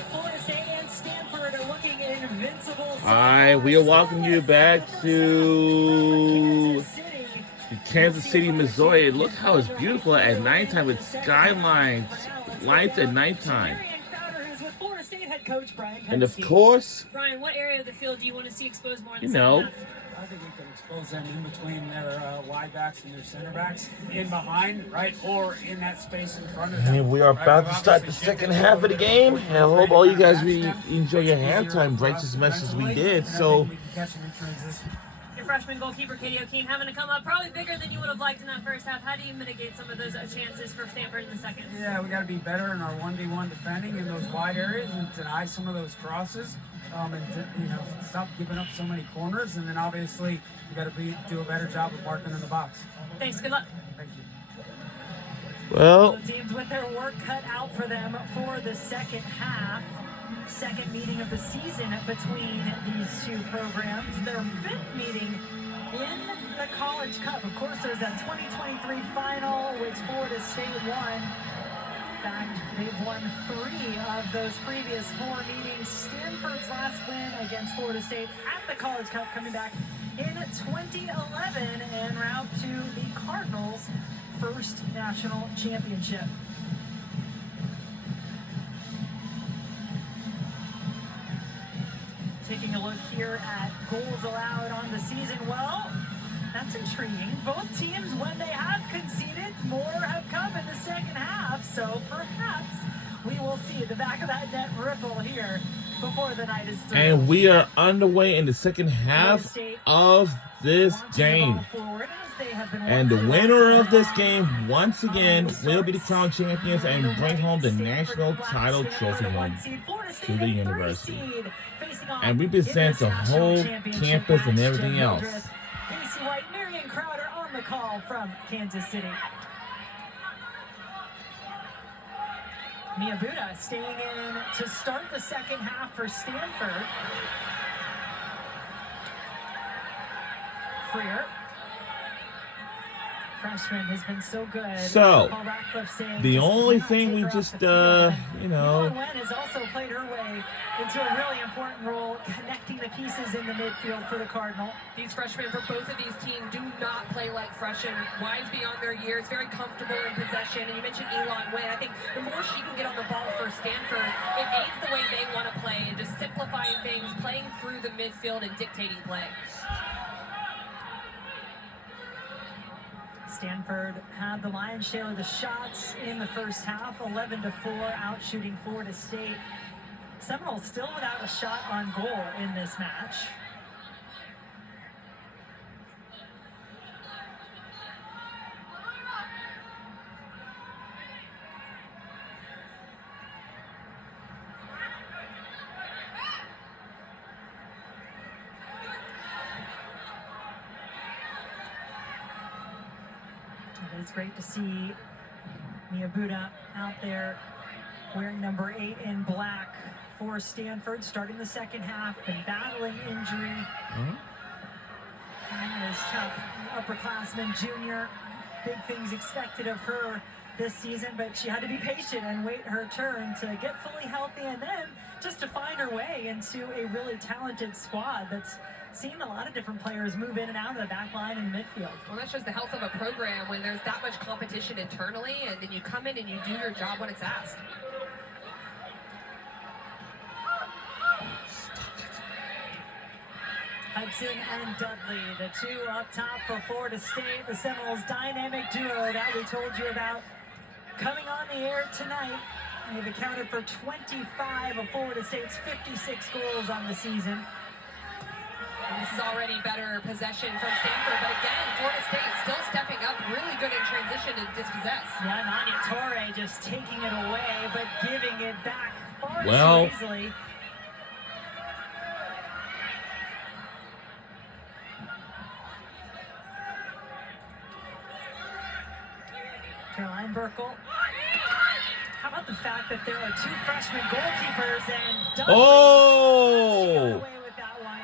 both Florida State and Stanford are looking invincible. All right, we are welcoming you back to Kansas City, Missouri. Look how it's beautiful at nighttime with skylines, lights at nighttime. And of course, Brian, what area of the field do you want to see exposed more? You know, I think you can expose them in between their wide backs and their center backs, in behind, right, or in that space in front of them. and we are about to start the second half of the game. And I hope all you guys really enjoy your halftime breaks as much as we did. So, Your freshman goalkeeper, Katie O'Keefe, having to come up probably bigger than you would have liked in that first half. How do you mitigate some of those chances for Stanford in the second? Yeah, we got to be better in our 1v1 defending in those wide areas and deny some of those crosses, and stop giving up so many corners. And then obviously we got to do a better job of marking in the box. Thanks. Good luck. Thank you. well, The teams with their work cut out for them for the second half. Second meeting of the season between these two programs. Their fifth meeting in the College Cup. Of course, there's that 2023 final, which Florida State won. In fact, they've won 3 of those previous 4 meetings. Stanford's last win against Florida State at the College Cup coming back in 2011 en route to the Cardinals' first national championship. Taking a look here at goals allowed on the season. Well, that's intriguing. Both teams, when they have conceded, more have come in the second half. So perhaps we will see the back of that net ripple here before the night is through. and we are underway in the second half of this game. And the winner of this game, once again, will be the crown champions and bring home the national title trophy home to the university. And represent the whole campus and everything else. Casey White, Marion Crowder on the call from Kansas City. Mia Buda staying in to start the second half for Stanford. Freer. Freshman has been so good. So, the only thing we just, Wen has also played her way into a really important role, connecting the pieces in the midfield for the Cardinal. These freshmen for both of these teams do not play like freshmen. Wise beyond their years, very comfortable in possession. And you mentioned Elon Wen. I think the more she can get on the ball for Stanford, it aids the way they want to play and just simplifying things, playing through the midfield and dictating play. Stanford had the lion's share of the shots in the first half, 11-4, out shooting Florida State. Seminoles still without a shot on goal in this match. It's great to see Mia Buda out there wearing number 8 in black for Stanford, starting the second half, been battling injury. That is tough. Upperclassman junior, big things expected of her this season, but she had to be patient and wait her turn to get fully healthy and then just to find her way into a really talented squad that's seen a lot of different players move in and out of the back line and midfield. Well, that shows the health of a program when there's that much competition internally, and then you come in and you do your job when it's asked. Hudson and Dudley, the two up top for Florida State, the Seminoles dynamic duo that we told you about coming on the air tonight. They've accounted for 25 of Florida State's 56 goals on the season. And this is already better possession from Stanford, but again, Florida State still stepping up, really good in transition to dispossess. Yeah, Nani Torre just taking it away, but giving it back far too easily. Caroline Burkle. How about the fact that there are 2 freshman goalkeepers and Dudley got away with that one.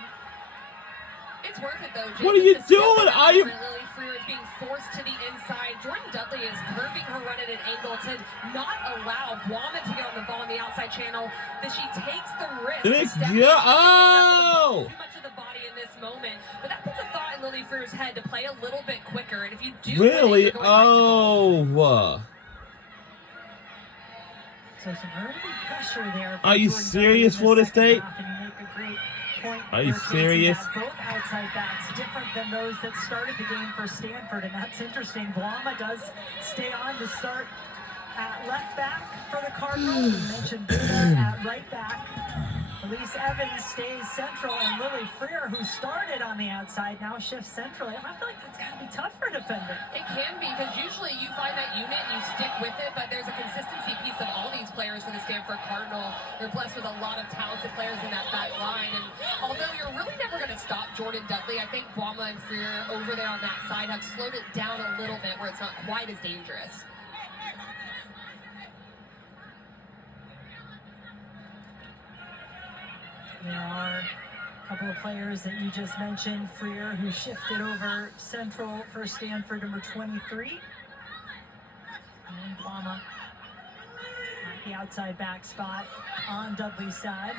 It's worth it though, Jake. What are you doing? Are you? Lily Freer is being forced to the inside. Jordan Dudley is curving her run at an angle to not allow Guama to get on the ball on the the outside channel, that she takes the risk. Oh! Too much of the body in this moment, but that puts a thought in Lily Freer's head to play a little bit quicker. And if you do, Really? So some early pressure there. Are you serious, Florida State? Are you serious? Both outside backs, different than those that started the game for Stanford, and that's interesting. Blama does stay on to start at left back for the Cardinals. We mentioned Buda at right back. Elise Evans stays central, and Lily Freer, who started on the outside, now shifts centrally. I feel like that's got to be tough for a defender. It can be, because usually you find that unit and you stick with it, but there's a consistency piece of all these players for the Stanford Cardinal. They're blessed with a lot of talented players in that back line, and although you're really never going to stop Jordan Dudley, I think Blama and Freer over there on that side have slowed it down a little bit where it's not quite as dangerous. There are a couple of players that you just mentioned. Freer, who shifted over central for Stanford, number 23. And Blama at the outside back spot on Dudley's side.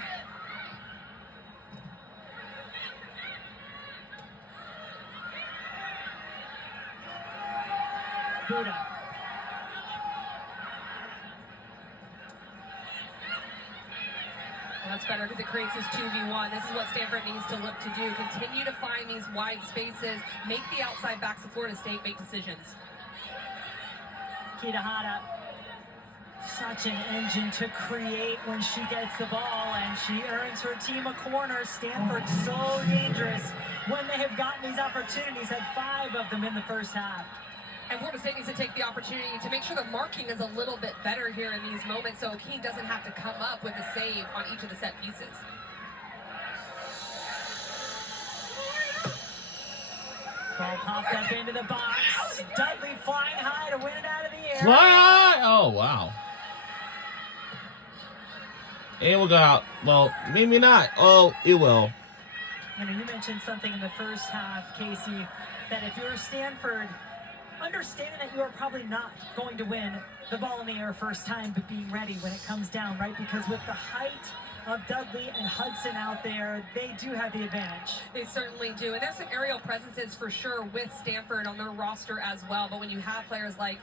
Buda. That's better because it creates this 2v1. This is what Stanford needs to look to do. Continue to find these wide spaces, make the outside backs of Florida State make decisions. Kitahara, such an engine to create when she gets the ball, and she earns her team a corner. Stanford so dangerous when they have gotten these opportunities, had 5 of them in the first half. And Florida State needs to take the opportunity to make sure the marking is a little bit better here in these moments so King doesn't have to come up with a save on each of the set pieces. Ball popped up into the box. Dudley flying high to win it out of the air. Fly high! Oh, wow. And we'll go out. Well, maybe not. Oh, it will. You know, you mentioned something in the first half, Casey, that if you're Stanford, understanding that you are probably not going to win the ball in the air first time, but being ready when it comes down, right? Because with the height of Dudley and Hudson out there, they do have the advantage. They certainly do. And there's some aerial presences for sure with Stanford on their roster as well. But when you have players like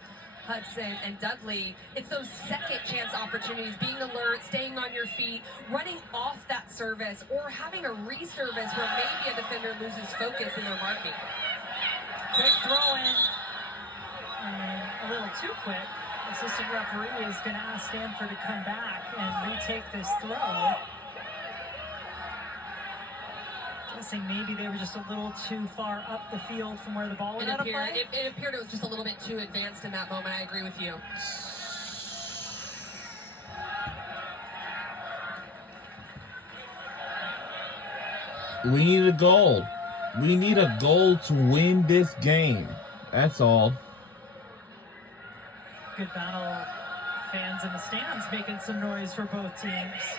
Hudson and Dudley, it's those second chance opportunities, being alert, staying on your feet, running off that service, or having a reservice where maybe a defender loses focus in their marking. Quick throw in. And a little too quick. Assistant referee is going to ask Stanford to come back and retake this throw. Guessing maybe they were just a little too far up the field from where the ball was out of play. It appeared it was just a little bit too advanced in that moment. I agree with you. We need a goal. We need a goal to win this game. That's all. Good battle. Fans in the stands making some noise for both teams.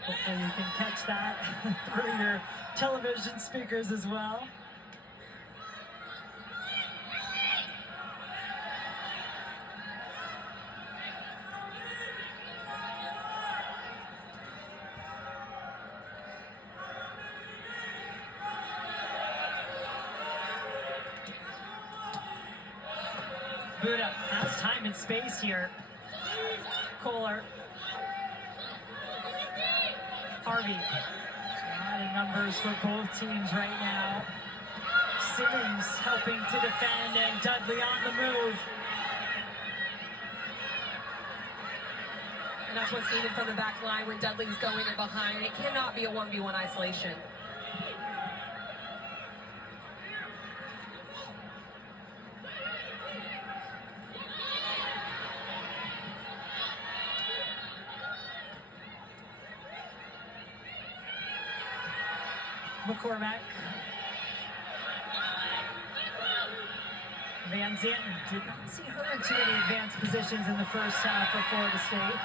Hopefully you can catch that through your television speakers as well. Buda has time and space here. Kohler. Harvey. Adding numbers for both teams right now. Simmons helping to defend, and Dudley on the move. And that's what's needed from the back line when Dudley's going in behind. It cannot be a 1v1 isolation. McCormack. Van Zanten, did not see her in too many advanced positions in the first half for Florida State.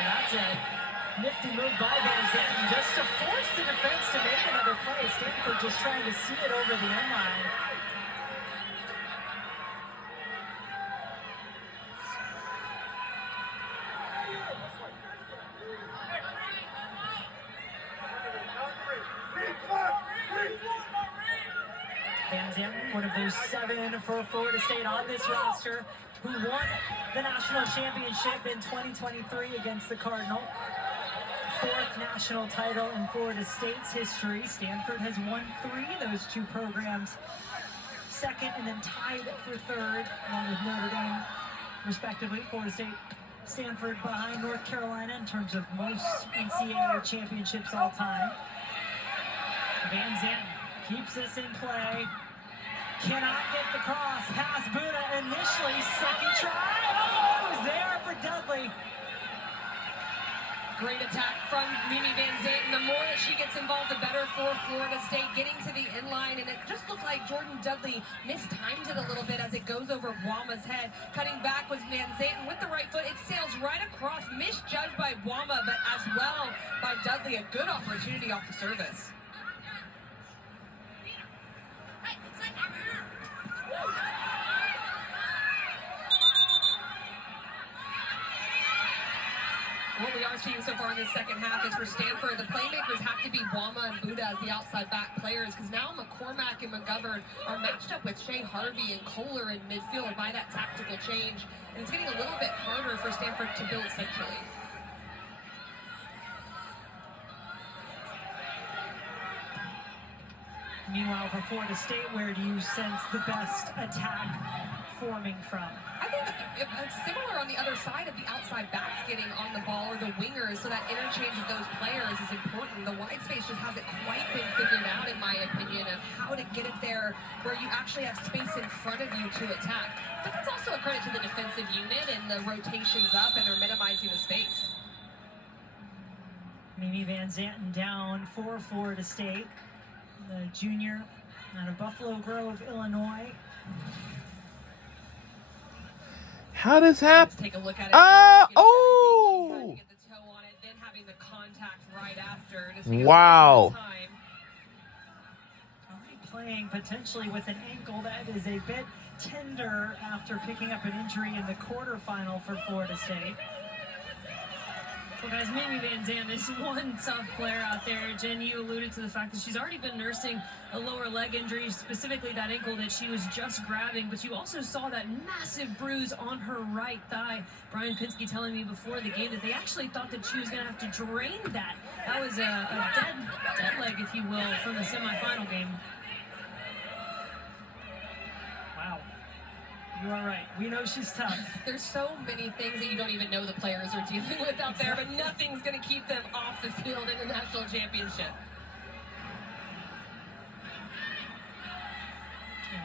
And that's a nifty move by Van Zanten just to force the defense to make another play. Stanford just trying to see it over the end line. Van Zandt, one of those 7 for Florida State on this roster, who won the national championship in 2023 against the Cardinal. 4th national title in Florida State's history. Stanford has won 3, those 2 programs 2nd and then tied for 3rd, along with Notre Dame, respectively. Florida State, Stanford behind North Carolina in terms of most NCAA championships all time. Van Zandt keeps this in play. Cannot get the cross past Buddha initially. Second try. Oh, it was there for Dudley. Great attack from Mimi Van Zandt. The more that she gets involved, the better for Florida State. Getting to the inline, and it just looked like Jordan Dudley mistimed it a little bit as it goes over Wama's head. Cutting back was Van Zandt, and with the right foot, it sails right across. Misjudged by Wama, but as well by Dudley. A good opportunity off the service. What we are seeing so far in this second half is for Stanford, the playmakers have to be Wama and Buddha as the outside back players, because now McCormack and McGovern are matched up with Shea Harvey and Kohler in midfield by that tactical change, and it's getting a little bit harder for Stanford to build centrally. Meanwhile, for Florida State, where do you sense the best attack forming from? I think it's similar on the other side of the outside backs getting on the ball, or the wingers, so that interchange of those players is important. The wide space just hasn't quite been figured out, in my opinion, of how to get it there where you actually have space in front of you to attack. But that's also a credit to the defensive unit and the rotations up, and they're minimizing the space. Mimi Van Zandt down for Florida State, the junior out of Buffalo Grove, Illinois. How does happen? Take a look at it. Oh! Get the toe on it, then having the contact right after. Just wow. Already playing potentially with an ankle that is a bit tender after picking up an injury in the quarterfinal for Florida State. Well, guys, Mimi Van Zandt is one tough player out there. Jen, you alluded to the fact that she's already been nursing a lower leg injury, specifically that ankle that she was just grabbing, but you also saw that massive bruise on her right thigh. Brian Pinsky telling me before the game that they actually thought that she was going to have to drain that. That was a dead leg, if you will, from the semifinal game. Wow. You are right. We know she's tough. There's so many things that you don't even know the players are dealing with out there, but nothing's going to keep them off the field in the national championship.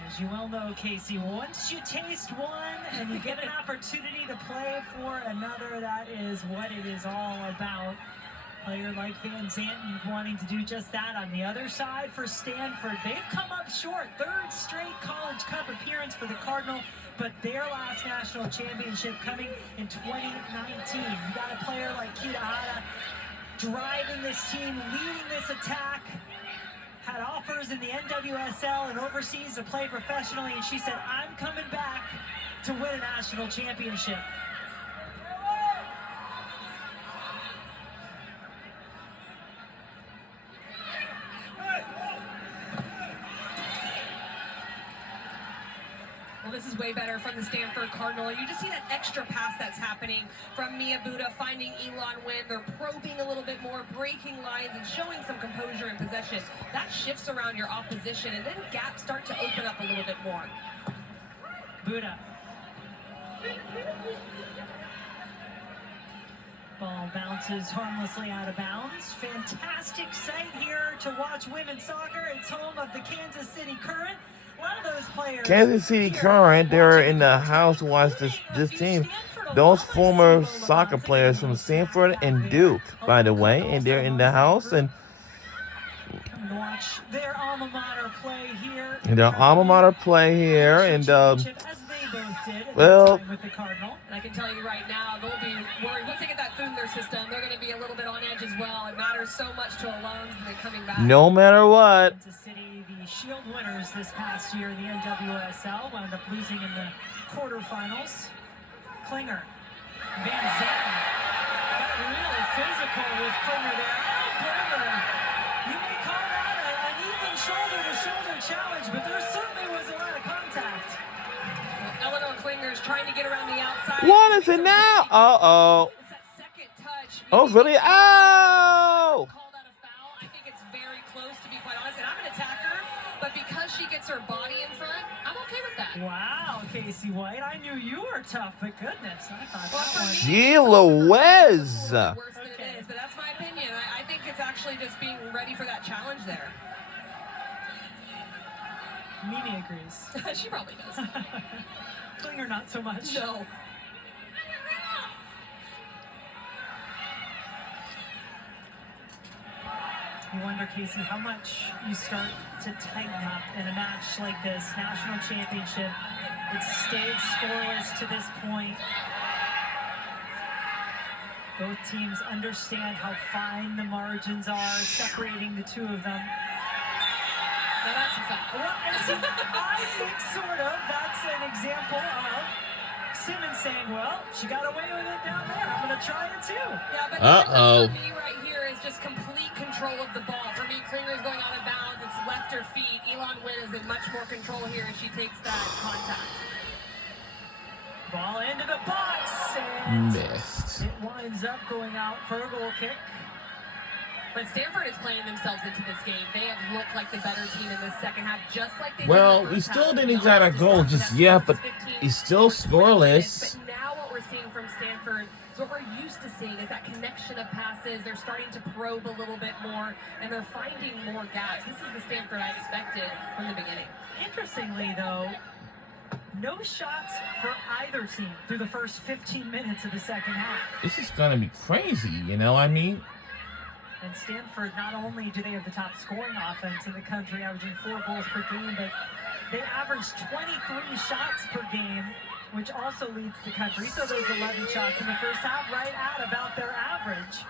As you well know, Casey, once you taste one and you get an opportunity to play for another, that is what it is all about. Player like Van Zandt wanting to do just that. On the other side for Stanford, they've come up short. 3rd straight College Cup appearance for the Cardinal, but their last national championship coming in 2019. You got a player like Kita Hata driving this team, leading this attack. Had offers in the NWSL and overseas to play professionally, and she said, I'm coming back to win a national championship. Well, this is way better from the Stanford Cardinal. And you just see that extra pass that's happening from Mia Buddha, finding Elon Wynn. They're probing a little bit more, breaking lines, and showing some composure in possession. That shifts around your opposition, and then gaps start to open up a little bit more. Buddha. Ball bounces harmlessly out of bounds. Fantastic sight here to watch women's soccer. It's home of the Kansas City Current. A lot of those players. Kansas City Current, they're in the house to watch this team. Those former soccer players from Stanford and Duke, by the way, and they're in the house. And watch their alma mater play here. And well, with the Cardinal. And I can tell you right now, they'll be worried. Once they get that food in their system, they're going to be a little bit on edge as well. It matters so much to alums and they're coming back. No matter what. Kansas City, the Shield winners this past year in the NWSL, wound up losing in the quarterfinals. Klinger, Van Zandt, got really physical with Klinger there. You may call that an even shoulder-to-shoulder challenge, but there's certainly trying to get around the outside. What is it now? Uh-oh. It's that second touch. Oh, really? Oh! Called out a foul. I think it's very close, to be quite honest. And I'm an attacker, but because she gets her body in front, I'm okay with that. Wow, Casey White. I knew you were tough, but goodness, I thought Well, that for was... me, Gila Wez. worse than it is, but that's my opinion. I think it's actually just being ready for that challenge there. Mimi agrees. She probably does. Klinger not so much. No. You wonder, Casey, how much you start to tighten up in a match like this. National championship. It's stayed scoreless to this point. Both teams understand how fine the margins are separating the two of them. Now that's a foul. Well, and see, I think sort of that's an example of Simmons saying, well, she got away with it down there. I'm going to try it too. Yeah, but Uh-oh. for me right here is just complete control of the ball. For me, Klinger is going out of bounds. It's left her feet. Elon Wynn is in much more control here as she takes that contact. Ball into the box. And Missed. it winds up going out for a goal kick. But Stanford is playing themselves into this game. They have looked like the better team in this second half, just like they did Well, in the we first still half. didn't get a goal just yet, but it's still scoreless. But now what we're seeing from Stanford is what we're used to seeing is that connection of passes. They're starting to probe a little bit more, and they're finding more gaps. This is the Stanford I expected from the beginning. Interestingly, though, no shots for either team through the first 15 minutes of the second half. This is going to be crazy, you know what I mean? And Stanford, not only do they have the top scoring offense in the country, averaging 4 goals per game, but they average 23 shots per game, which also leads the country. So those 11 shots in the first half, right at about their average.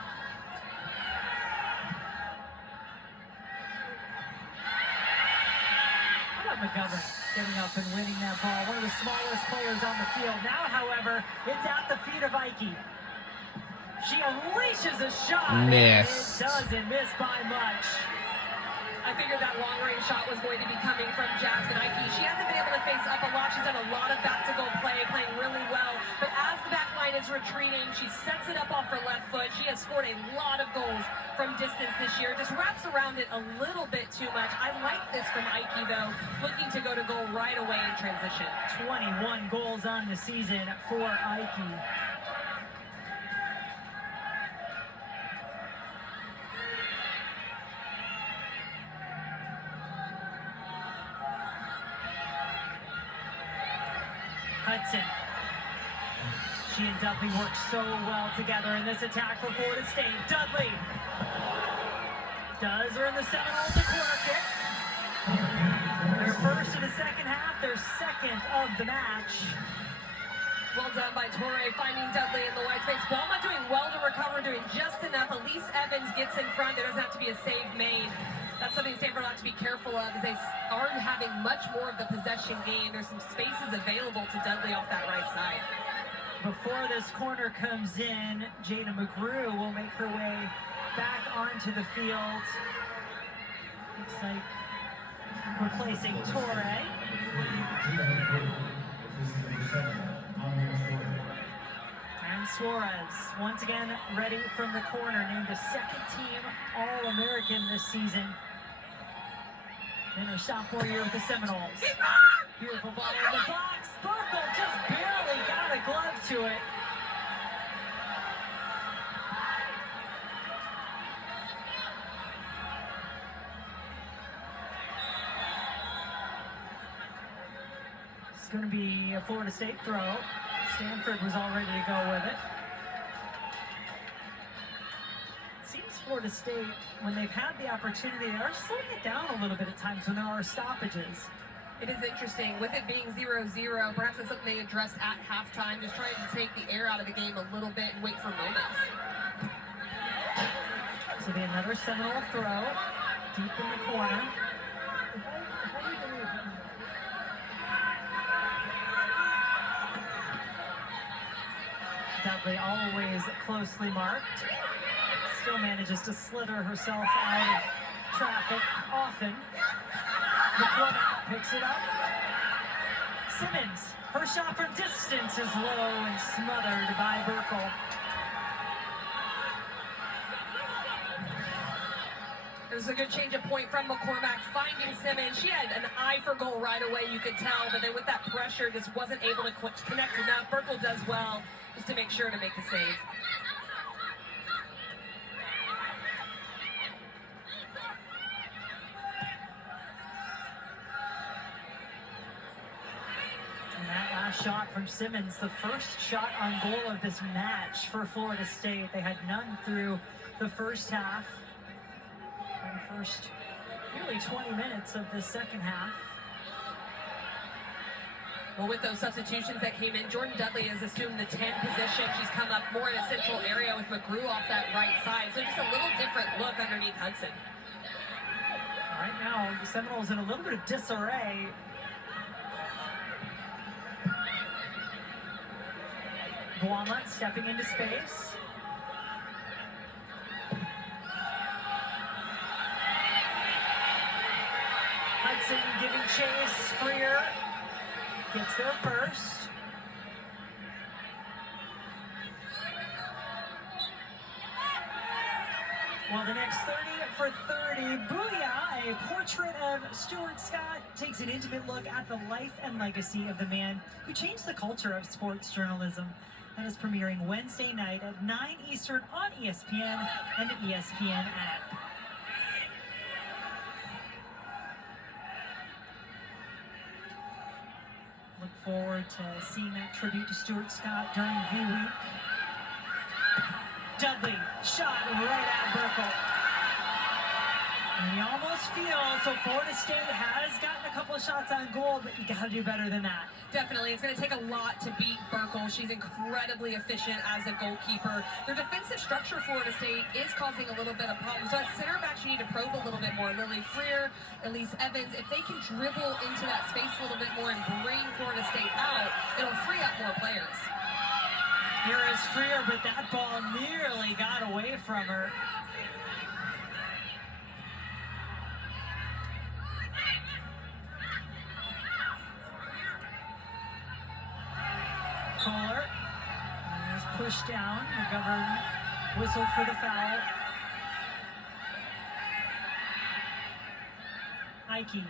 How about McGovern getting up and winning that ball? One of the smallest players on the field. Now, however, it's at the feet of Ike. She unleashes a shot. Missed. And it doesn't miss by much. I figured that long-range shot was going to be coming from Jasmine Ike. She hasn't been able to face up a lot. She's done a lot of back-to-goal play, playing really well. But as the back line is retreating, she sets it up off her left foot. She has scored a lot of goals from distance this year. Just wraps around it a little bit too much. I like this from Ike, though, looking to go to goal right away in transition. 21 goals on the season for Ike. Hudson. She and Dudley work so well together in this attack for Florida State. Dudley does earn the Seminoles a corner kick. Their first of the second half, their second of the match. Well done by Torre, finding Dudley in the white space. Balma doing well to recover, doing just enough. Elise Evans gets in front. There doesn't have to be a save made. That's something Stanford ought to be careful of, as they aren't having much more of the possession game. There's some spaces available to Dudley off that right side. Before this corner comes in, Jada McGrew will make her way back onto the field. Looks like replacing Torre. And Suarez, once again ready from the corner, named a second-team All-American this season. In her sophomore year with the Seminoles. Beautiful ball in the box. Sparkle just barely got a glove to it. It's going to be a Florida State throw. Stanford was all ready to go with it. Seems Florida State, when they've had the opportunity, they are slowing it down a little bit at times when there are stoppages. It is interesting. With it being 0-0, perhaps that's something they addressed at halftime, just trying to take the air out of the game a little bit and wait for moments. So be another Seminole throw, deep in the corner. Dudley always closely marked. Still manages to slither herself out of traffic often. McCormick picks it up. Simmons, her shot from distance is low and smothered by Burkle. It was a good change of point from McCormack, finding Simmons. She had an eye for goal right away, you could tell, but then with that pressure, just wasn't able to connect enough. Burkle does well just to make sure to make the save. And that last shot from Simmons, the first shot on goal of this match for Florida State. They had none through the first half. First nearly 20 minutes of the second half. Well, with those substitutions that came in, Jordan Dudley has assumed the 10 position. She's come up more in a central area with McGrew off that right side. So just a little different look underneath Hudson. Right now, the Seminoles in a little bit of disarray. Guama stepping into space. Hudson giving chase. Freer gets there first. Well, the next 30 for 30. Booyah! A portrait of Stuart Scott takes an intimate look at the life and legacy of the man who changed the culture of sports journalism. That is premiering Wednesday night at 9 Eastern on ESPN and the ESPN app. Look forward to seeing that tribute to Stuart Scott during V Week. Dudley, shot right at Burkle. And you almost feel, so Florida State has gotten a couple of shots on goal, but you gotta do better than that. Definitely, it's going to take a lot to beat Burkle. She's incredibly efficient as a goalkeeper. Their defensive structure, Florida State, is causing a little bit of problems. So as center backs, you need to probe a little bit more. Lily Freer, Elise Evans, if they can dribble into that space a little bit more and bring Florida State out, it'll free up more players. Here is Freer, but that ball nearly got away from her. Kohler is pushed down. McGovern whistled for the foul. Ike.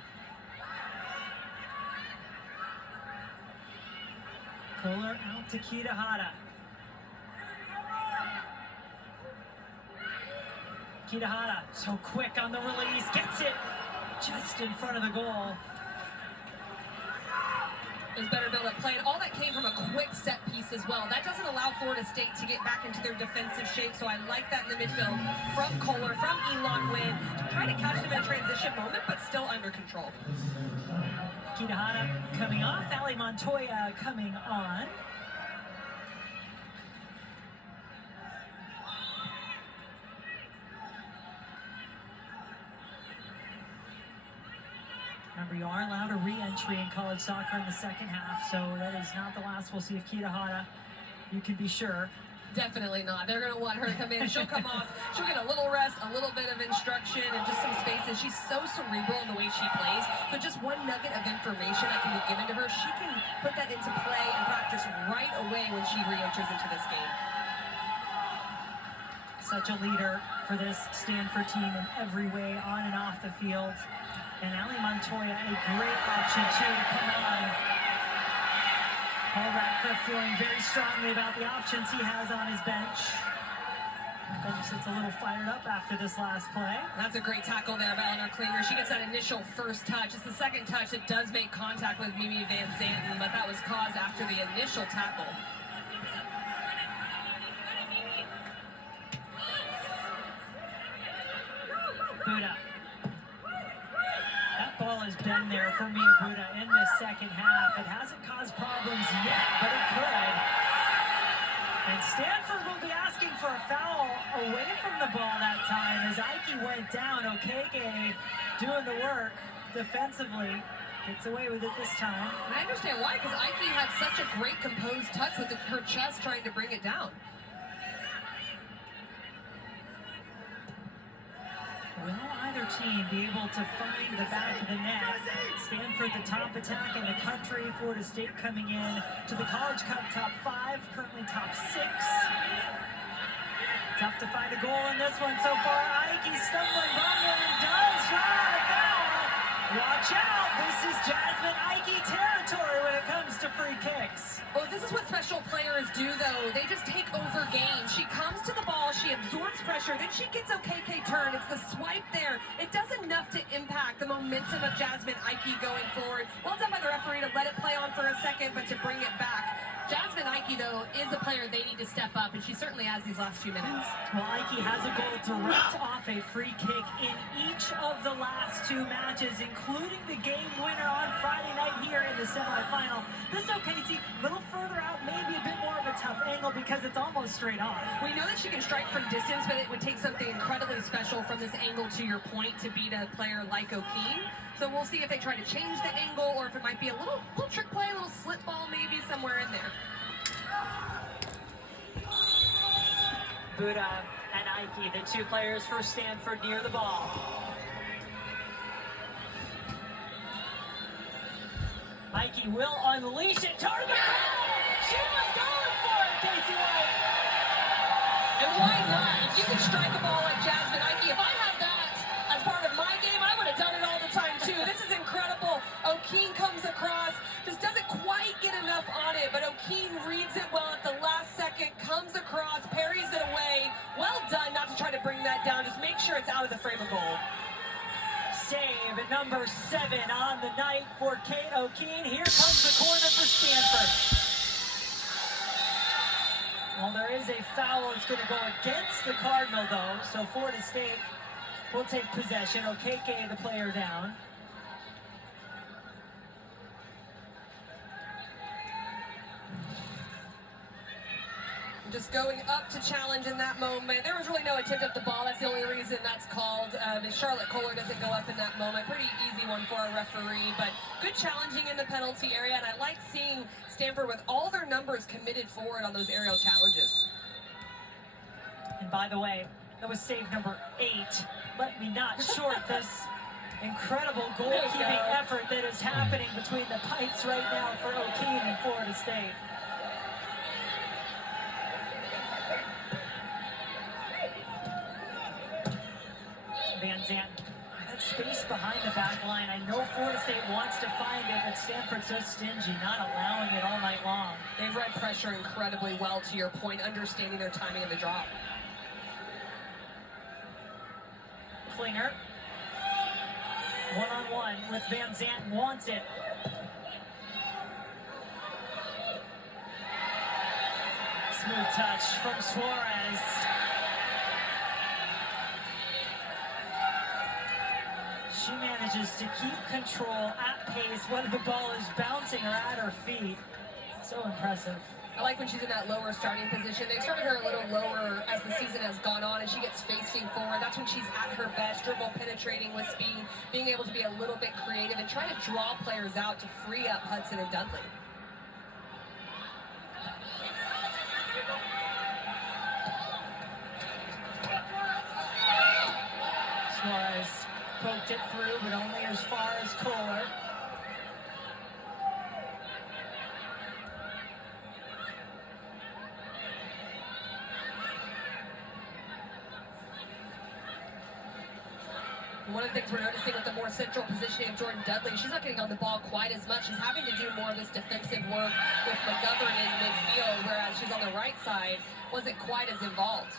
Kohler out to Kitahara. Kitahara, so quick on the release, gets it just in front of the goal. There's better build-up play, and all that came from a quick set piece as well. That doesn't allow Florida State to get back into their defensive shape, so I like that in the midfield from Kohler, from Elon Wynn, trying to catch them in a transition moment, but still under control. Kitahara coming off, Ali Montoya coming on. Remember, you are allowed a re-entry in college soccer in the second half, so that is not the last we'll see of Kitahara. You can be sure. Definitely not. They're going to want her to come in. She'll come off. She'll get a little rest, a little bit of instruction, and just some spaces. She's so cerebral in the way she plays. So just one nugget of information that can be given to her, she can put that into play and practice right away when she re-enters into this game. Such a leader for this Stanford team in every way, on and off the field. And Ali Montoya, a great option too to come on. Paul Ratcliffe feeling very strongly about the options he has on his bench. Bench sits a little fired up after this last play. That's a great tackle there by Eleanor Klinger. She gets that initial first touch. It's the second touch that does make contact with Mimi Van Zanten, but that was caused after the initial tackle. Buddha. That ball has been there for Mia Buddha in the second half. It hasn't caused problems yet, but it could. And Stanford will be asking for a foul away from the ball that time as Ike went down. Okeke doing the work defensively. Gets away with it this time. And I understand why, because Ike had such a great composed touch with her chest trying to bring it down. Will either either team be able to find the back of the net. Stanford, the top attack in the country. Florida State coming in to the College Cup top 5, currently top 6. Tough to find a goal in this one so far. Ike stumbling, bumbling, does draw a foul. Watch out, this is Jasmine Ike territory when it comes to free kicks. Well, this is what special players do, though. They just take over games. She comes to the ball, she absorbs pressure, then she gets a KK turn. It's the swipe there. It does enough to impact the momentum of Jasmine Ike going forward. Well done by the referee to let it play on for a second, but to bring it back. Jasmine Ike, though, is a player they need to step up, and she certainly has these last few minutes. Well, Ike has a goal direct off a free kick in each of the last 2 matches, including the game winner on Friday night here in the semifinal. This OKC, a little further out, maybe a bit more of a tough angle because it's almost straight on. We know that she can strike from distance, but it would take something incredibly special from this angle, to your point, to beat a player like O'Keene. So we'll see if they try to change the angle, or if it might be a little trick play, a little slip ball maybe somewhere in there. Buddha and Ike, the 2 players for Stanford near the ball. Ike will unleash it toward the goal! She was going for it, Casey White! And why not? If you can strike a ball like Jasmine Ike, if I had that as part of my game, I would have done it all the time too. This is incredible. O'Keene comes across, just doesn't quite get enough on it, but O'Keene reads it well at the last second, comes across, parries it away. Well done, not to try to bring that down, just make sure it's out of the frame of goal. Save at number 7 on the night for Kate O'Keene. Here comes the corner for Stanford. Well, there is a foul. It's going to go against the Cardinal, though. So Florida State will take possession. Okeke, the player, down. Just going up to challenge in that moment. There was really no attempt at the ball. That's the only reason that's called. Charlotte Kohler doesn't go up in that moment. Pretty easy one for a referee, but good challenging in the penalty area. And I like seeing Stanford with all their numbers committed forward on those aerial challenges. And by the way, that was save number 8. Let me not short this incredible goalkeeping effort that is happening between the pipes right now for O'Keene and Florida State. Van Zandt, that space behind the back line. I know Florida State wants to find it, but Stanford's so stingy, not allowing it all night long. They've read pressure incredibly well, to your point, understanding their timing of the drop. Klinger, one-on-one with Van Zandt, wants it. Smooth touch from Suarez. She manages to keep control at pace when the ball is bouncing her at her feet. So impressive. I like when she's in that lower starting position. They've started her a little lower as the season has gone on, and she gets facing forward. That's when she's at her best, dribble penetrating with speed, being able to be a little bit creative and trying to draw players out to free up Hudson and Dudley. Suarez poked it through, but only as far as Kohler. One of the things we're noticing with the more central positioning of Jordan Dudley, she's not getting on the ball quite as much. She's having to do more of this defensive work with McGovern in midfield, whereas she's on the right side, wasn't quite as involved.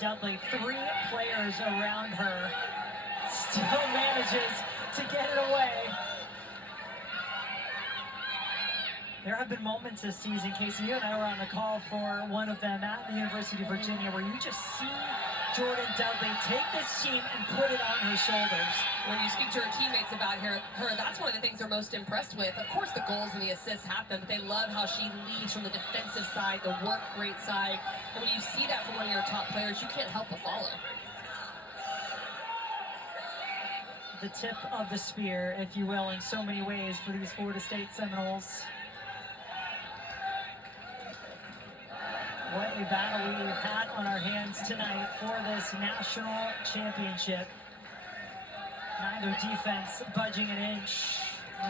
Dudley, 3 players around her, still manages to get it away. There have been moments this season, Casey, you and I were on the call for one of them at the University of Virginia, where you just see Jordan Dudley take this team and put it on her shoulders. When you speak to her teammates about her, that's one of the things they're most impressed with. Of course, the goals and the assists happen, but they love how she leads from the defensive side, the work rate side. And when you see that from one of your top players, you can't help but follow. The tip of the spear, if you will, in so many ways for these Florida State Seminoles. What a battle we've had on our hands tonight for this national championship. Neither defense budging an inch.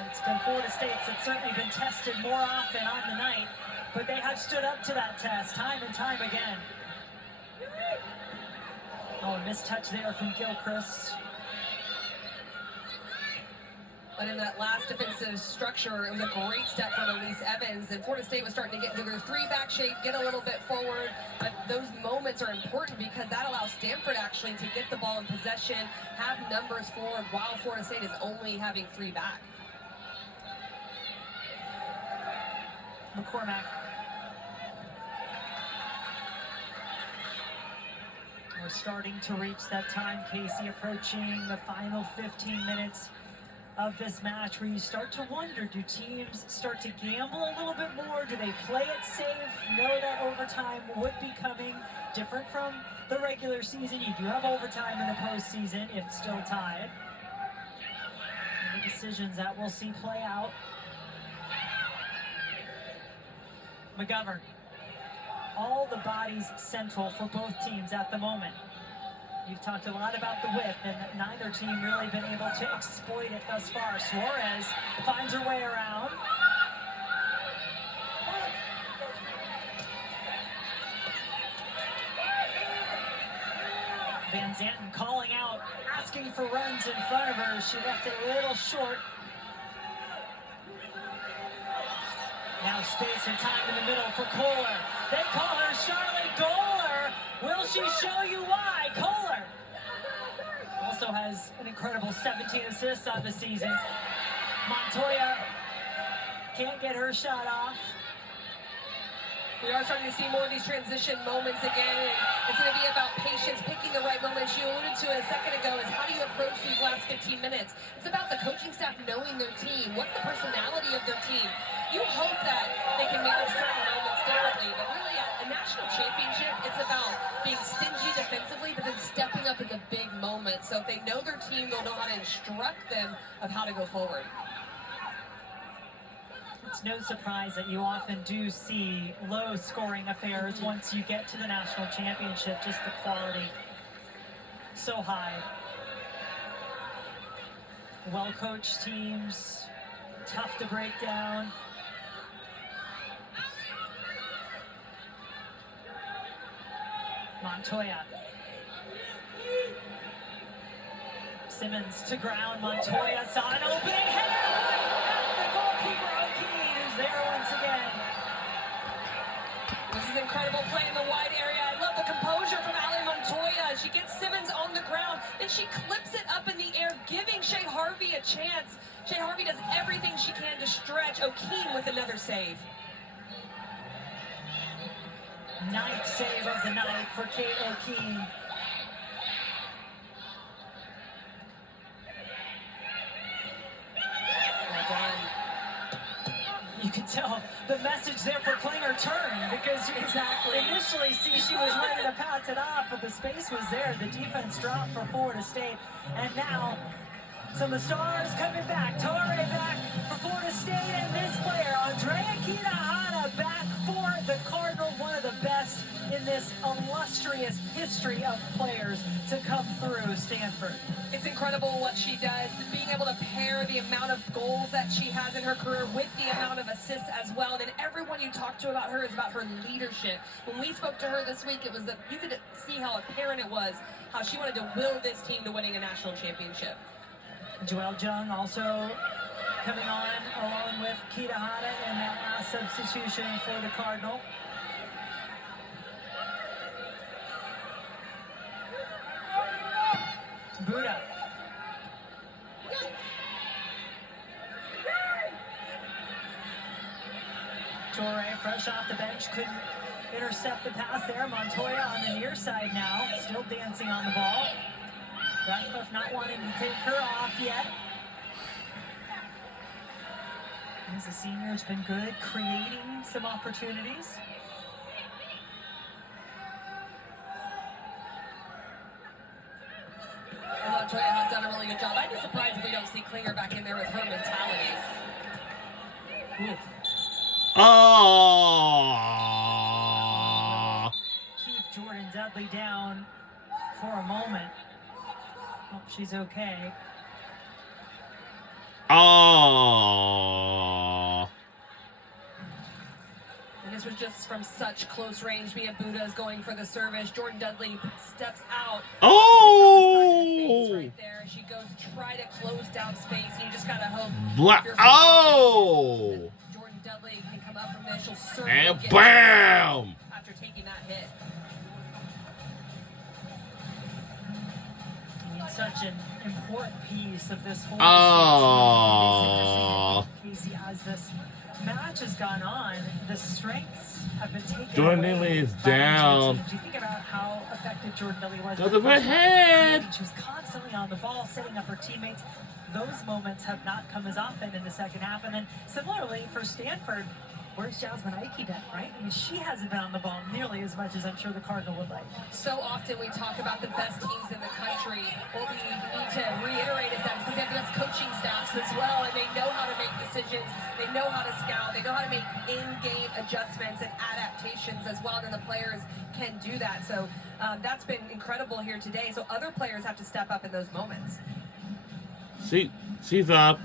It's been Florida State's that's certainly been tested more often on the night, but they have stood up to that test time and time again. Oh, a missed touch there from Gilchrist. But in that last defensive structure, it was a great step from Elise Evans, and Florida State was starting to get into their three-back shape, get a little bit forward. But those moments are important because that allows Stanford actually to get the ball in possession, have numbers forward, while Florida State is only having three back. McCormack. We're starting to reach that time, Casey, approaching the final 15 minutes of this match where you start to wonder, do teams start to gamble a little bit more? Do they play it safe, know that overtime would be coming? Different from the regular season, you do have overtime in the postseason if still tied. And the decisions that we'll see play out. McGovern. All the bodies central for both teams at the moment. You've talked a lot about the width, and neither team really been able to exploit it thus far. Suarez finds her way around. Van Zanten calling out, asking for runs in front of her. She left it a little short. Now space and time in the middle for Kohler. They call her Charlotte Kohler. Will she show you why? Kohler also has an incredible 17 assists on the season. Montoya can't get her shot off. We are starting to see more of these transition moments again, and it's going to be about patience, picking the right moment. She alluded to it a second ago, is how do you approach these last 15 minutes? It's about the coaching staff knowing their team. What's the personality of their team? You hope that they can manage certain moments differently, but really at a national championship, it's about being stingy defensively, but then stepping up in the big moments. So if they know their team, they'll know how to instruct them of how to go forward. It's no surprise that you often do see low-scoring affairs once you get to the national championship. Just the quality so high. Well-coached teams, tough to break down. Montoya. Simmons to ground. Montoya saw an opening header. The goalkeeper O'Keefe is there once again. This is incredible play in the wide area. I love the composure from Ali Montoya. She gets Simmons on the ground, and she clips it up in the air, giving Shea Harvey a chance. Shea Harvey does everything she can to stretch. O'Keefe with another save. Ninth save of the night for Kate O'Keefe. You can tell the message there for Klinger turned because you initially see she was ready to pass it off, but the space was there. The defense dropped for Florida State, and now some of the stars coming back. Torre back for Florida State, and this player, Andrea Kitahara, back for the Cardinal, one of the best in this illustrious history of players to come through Stanford. It's incredible what she does, being able to pair the amount of goals that she has in her career with the amount of assists as well. And then everyone you talk to about her is about her leadership. When we spoke to her this week, it was that you could see how apparent it was, how she wanted to will this team to winning a national championship. Joelle Jung also coming on along with Kitahara in that last substitution for the Cardinal. Buddha. Torre, fresh off the bench, couldn't intercept the pass there. Montoya on the near side now, still dancing on the ball. Ratcliffe not wanting to take her off yet. As a senior, has been good, creating some opportunities. Montoya has done a really good job. I'd be surprised if we don't see Klinger back in there with her mentality. Oh! Dudley down for a moment. Hope she's okay. Oh. And this was just from such close range. Mia Buddha is going for the service. Jordan Dudley steps out. Oh. Right there. She goes to try to close down space. And you just gotta hope. Oh. Jordan Dudley can come up from there. She'll certainly And get bam. after taking that hit. I mean, such an important piece of this whole Oh. Casey, as this match has gone on, the strengths have been taken Jordan away Dudley is by the down. teams. You think about how effective Jordan Dudley was. Goes overhead. She was constantly on the ball, setting up her teammates. Those moments have not come as often in the second half. And then similarly for Stanford, where's Jasmine Ike been, right? I mean, she hasn't been on the ball nearly as much as I'm sure the Cardinal would like. So often we talk about the best teams in the country. What we need to reiterate is that it's because they have the best coaching staffs as well, and they know how to make decisions, they know how to scout, they know how to make in-game adjustments and adaptations as well, and the players can do that. So that's been incredible here today. So other players have to step up in those moments. She's up.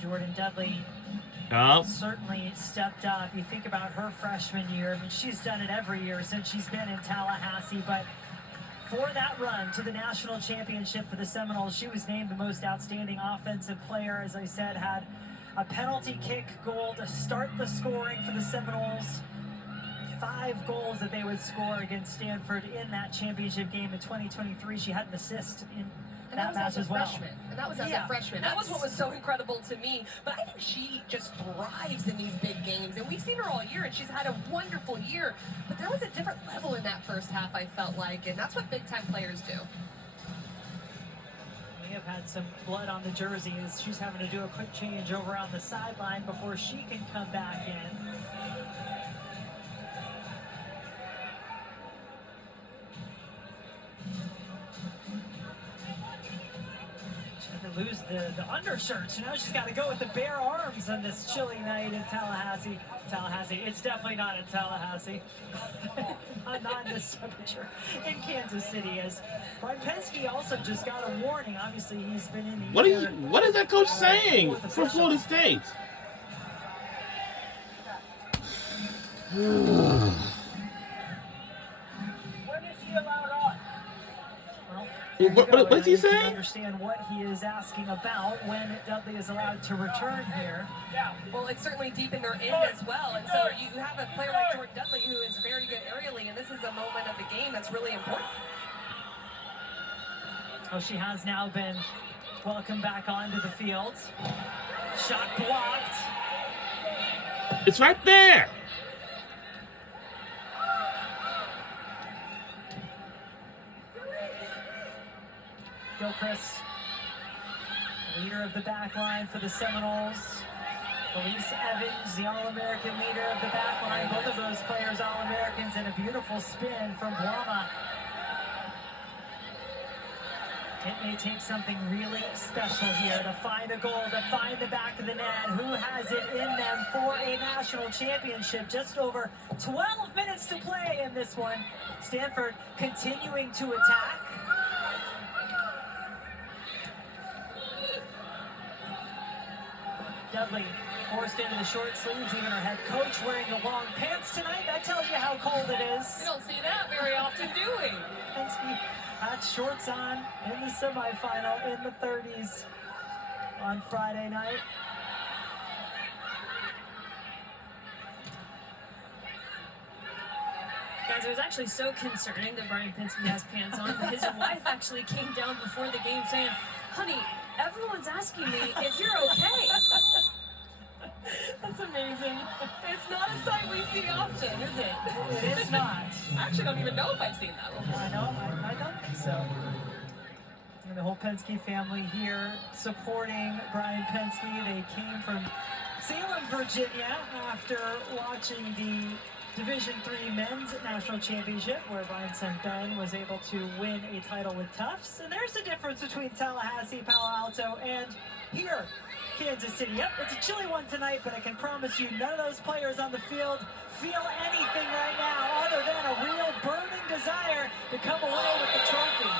Jordan Dudley Up. certainly stepped up. You think about her freshman year. I mean, she's done it every year since she's been in Tallahassee. But for that run to the national championship for the Seminoles, she was named the most outstanding offensive player. As I said, had a penalty kick goal to start the scoring for the Seminoles. 5 goals that they would score against Stanford in that championship game in 2023. She had an assist in And that was match as a as well. freshman. And that was as a freshman. That was what was so incredible to me. But I think she just thrives in these big games. And we've seen her all year, and she's had a wonderful year. But there was a different level in that first half, I felt like. And that's what big-time players do. We have had some blood on the jersey as she's having to do a quick change over on the sideline before she can come back in. Lose the undershirt, so now she's got to go with the bare arms on this chilly night in Tallahassee. It's definitely not in Tallahassee. not in this temperature in Kansas City. As Brian Penske also just got a warning. Obviously, he's been in the What is that coach saying for Florida State? What is he saying? Understand what he is asking about when Dudley is allowed to return here. Well, it's certainly deep in their end as well. And so you have a player like Jordan Dudley who is very good aerially, and this is a moment of the game that's really important. Oh, she has now been welcomed back onto the field. Shot blocked. It's right there. Gilchrist, leader of the back line for the Seminoles. Elise Evans, the All-American leader of the back line. Both of those players All-Americans, and a beautiful spin from Blama. It may take something really special here to find a goal, to find the back of the net. Who has it in them for a national championship? Just over 12 minutes to play in this one. Stanford continuing to attack. Dudley forced into the short sleeves, even her head coach wearing the long pants tonight. That tells you how cold it is. We don't see that very often, do we? Penske had shorts on in the semifinal in the 30s on Friday night. Guys, it was actually so concerning that Brian Penske has pants on. His wife actually came down before the game saying, "Honey, everyone's asking me if you're okay." That's amazing. It's not a sight we see often, is it? It is not. I actually don't even know if I've seen that before. I know, I don't think so. And the whole Penske family here supporting Brian Penske. They came from Salem, Virginia after watching the Division III Men's National Championship, where Brian's son Ben was able to win a title with Tufts. And there's the difference between Tallahassee, Palo Alto, and here, Kansas City. Yep, it's a chilly one tonight, but I can promise you none of those players on the field feel anything right now other than a real burning desire to come away with the trophy.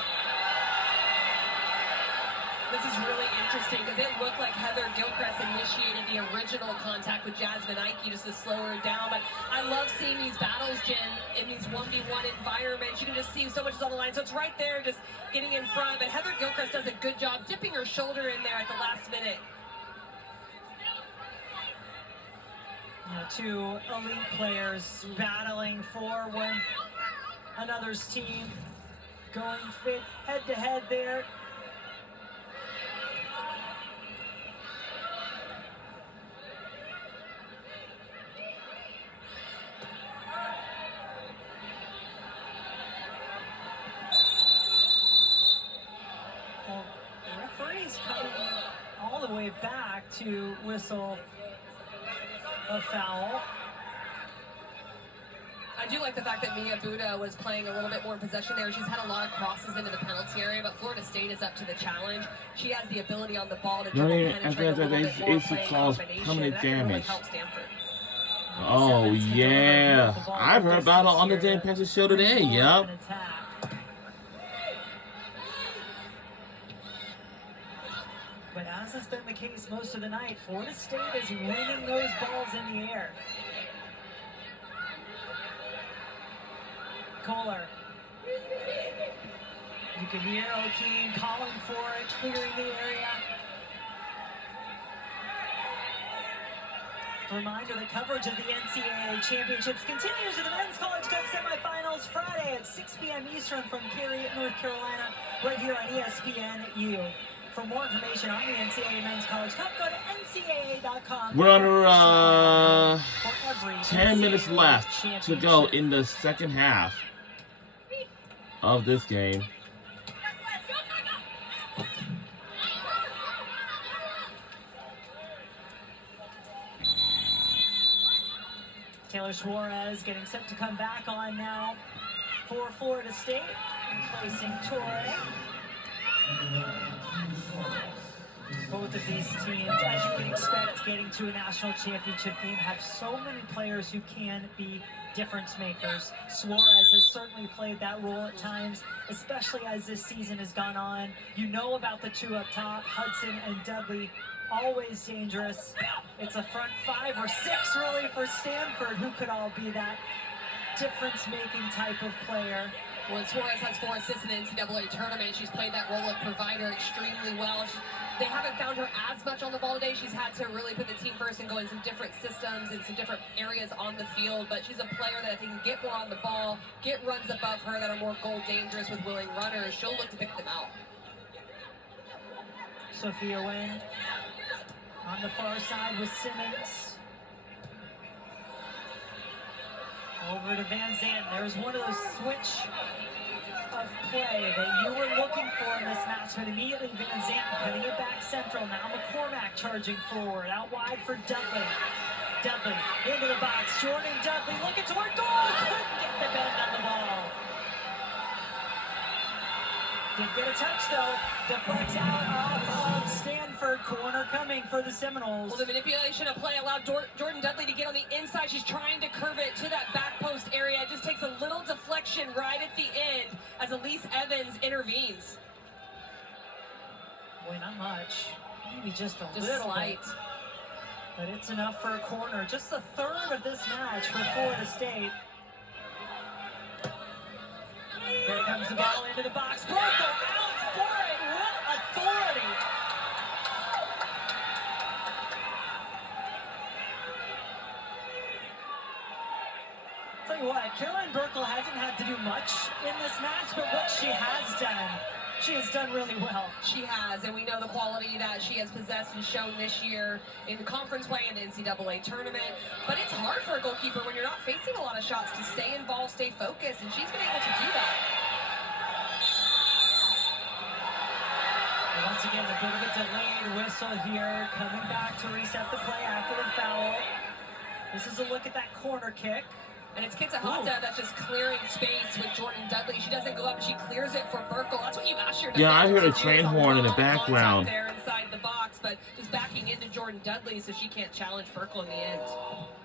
This is really interesting because it looked like Heather Gilchrist initiated the original contact with Jasmine Ike just to slow her down. But I love seeing these battles, Jen, in these 1v1 environments. You can just see so much is on the line. So it's right there just getting in front. But Heather Gilchrist does a good job dipping her shoulder in there at the last minute. Two elite players battling for one another's team, going fit head-to-head there. Well, the referee's coming all the way back to whistle a foul. I do like the fact that Mia Buda was playing a little bit more possession there. She's had a lot of crosses into the penalty area, but Florida State is up to the challenge. She has the ability on the ball to penetrate a little bit more, playing combination. Permanent That can really damage. help Stanford. Oh, yeah. I've heard about it on the Dan Patrick show today. Yep. But as has been the case most of the night, Florida State is winning those balls in the air. Kohler. You can hear O'Keen calling for it, clearing the area. Reminder that coverage of the NCAA Championships continues in the Men's College Cup semifinals Friday at 6 p.m. Eastern from Cary, North Carolina, right here on ESPNU. For more information on the NCAA Men's College Cup, go to ncaa.com. We're under 10 minutes left to go in the second half of this game. Taylor Suarez getting set to come back on now for Florida State, replacing Torrey. Both of these teams, as you would expect, getting to a national championship game, have so many players who can be difference makers. Suarez has certainly played that role at times, especially as this season has gone on. You know about the two up top, Hudson and Dudley, always dangerous. It's a front 5 or 6 really for Stanford, who could all be that difference-making type of player. Well, Suarez has 4 assists in the NCAA tournament. She's played that role of provider extremely well. They haven't found her as much on the ball today. She's had to really put the team first and go in some different systems and some different areas on the field. But she's a player that if they can get more on the ball, get runs above her that are more goal dangerous with willing runners, she'll look to pick them out. Sophia Wynn on the far side with Simmons. Over to Van Zandt. There's one of those switch of play that you were looking for in this match, but immediately Van Zandt cutting it back central. Now McCormack charging forward, out wide for Dudley. Dudley into the box. Jordan Dudley looking toward goal. Couldn't get the bend on the ball. Did get a touch though. Deflects out off of Stanford. Corner coming for the Seminoles. Well, the manipulation of play allowed Jordan Dudley to get on the inside. She's trying to curve it to that back post area. It just takes a little deflection right at the end as Elise Evans intervenes. Boy, not much. Maybe just a little slight. bit. But it's enough for a corner. Just the third of this match for Florida State. Here comes the ball into the box. Burkle out for it with authority. Tell you what, Caroline Burkle hasn't had to do much in this match, but what she has done really well. She has, and we know the quality that she has possessed and shown this year in the conference play and the NCAA tournament. But it's hard for a goalkeeper when you're not facing a lot of shots to stay involved, stay focused, and she's been able to do that. Once again, a bit of a delayed whistle here, coming back to reset the play after the foul. This is a look at that corner kick. And it's Kitahata that's just clearing space with Jordan Dudley. She doesn't go up, she clears it for Burkle. That's what you asked her to do. Yeah, I heard a train horn in the background. There inside the box, but just backing into Jordan Dudley so she can't challenge Burkle in the end.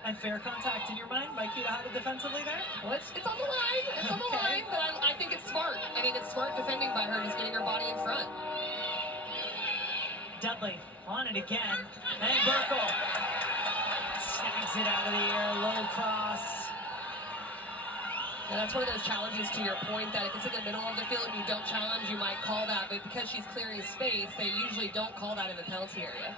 And fair contact in your mind by Kita Hava defensively there? Well, it's on the line. It's on the line, but I think it's smart. I think it's smart defending by her, just getting her body in front. Dudley on it again. And Burkle snags it out of the air, low cross. And that's one of those challenges, to your point, that if it's in the middle of the field and you don't challenge, you might call that. But because she's clearing space, they usually don't call that in the penalty area.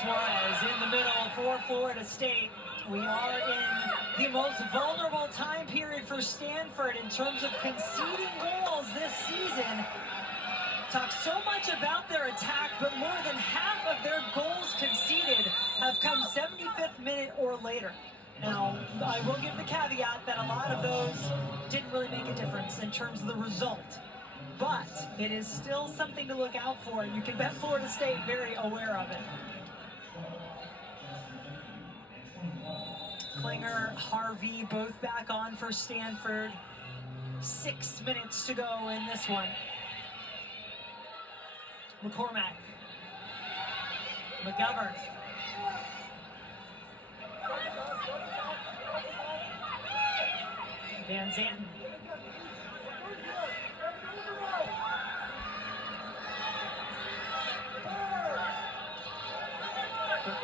Suarez in the middle for Florida State. We are in the most vulnerable time period for Stanford in terms of conceding goals this season. Talk so much about their attack, but more than half of their goals conceded have come 75th minute or later. Now, I will give the caveat that a lot of those didn't really make a difference in terms of the result. But it is still something to look out for. You can bet Florida State very aware of it. Klinger, Harvey, both back on for Stanford. 6 minutes to go in this one. McCormack. McGovern. Van Zanten.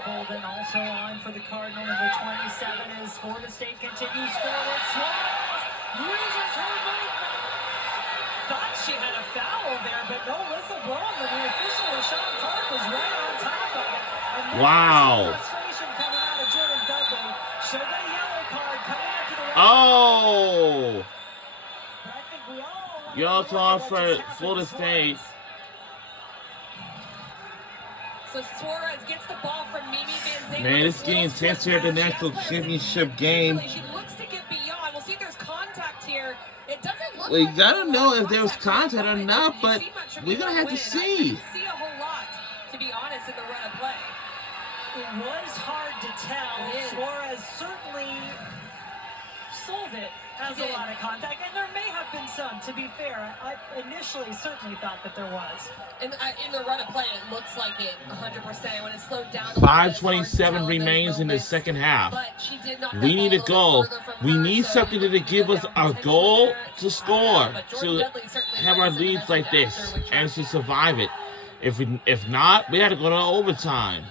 Holden also on for the Cardinal. Number 27 as Florida State continues forward. Suarez loses her movement. Thought she had a foul there, but no whistle blown. The official, Rashawn Clark, was right on top of it. And wow. Frustration coming out of Jordan Dudley. She'll get a yellow card coming up to the right. Oh! But I think we all Yellow card for Florida State. So Suarez gets the ball from Mimi Van Zanten. Man, it's getting intense here at the national championship game. She looks to get beyond. We'll see if there's contact here. It doesn't look We like gotta know if there was contact or not, but we're gonna have to see. I didn't see a whole lot, to be honest, in the run of play. It was hard to tell. Suarez certainly sold it as a lot of contact, and there may have been some, to be fair. I initially certainly thought that there was. In the run of play, it looks like it 100%. When it slowed down, 5:27 remains in the second half. We need a goal. We need something to give us a goal to score, to have our leads like this, and to survive it. If not, we had to go to overtime.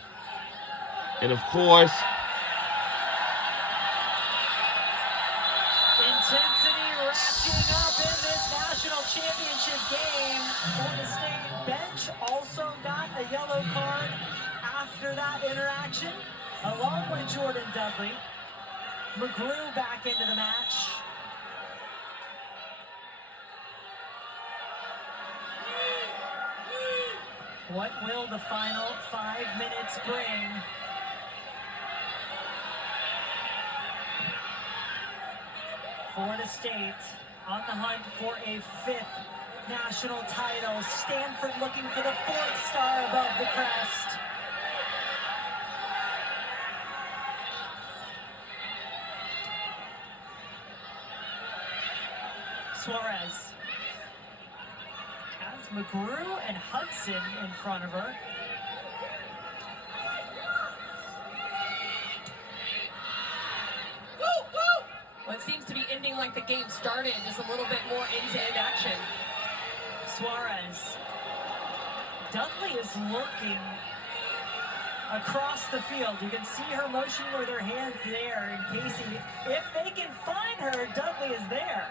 And of course, intensity ratcheting up in this national championship game. Florida State bench also got a yellow card after that interaction, along with Jordan Dudley. McGrew back into the match. What will the final 5 minutes bring? Florida State on the hunt for a 5th national title. Stanford looking for the 4th star above the crest. Suarez has McGrew and Hudson in front of her. Well, it seems to be ending like the game started, just a little bit more end-to-end action. Suarez. Dudley is lurking across the field. You can see her motioning with her hands there in case if they can find her, Dudley is there.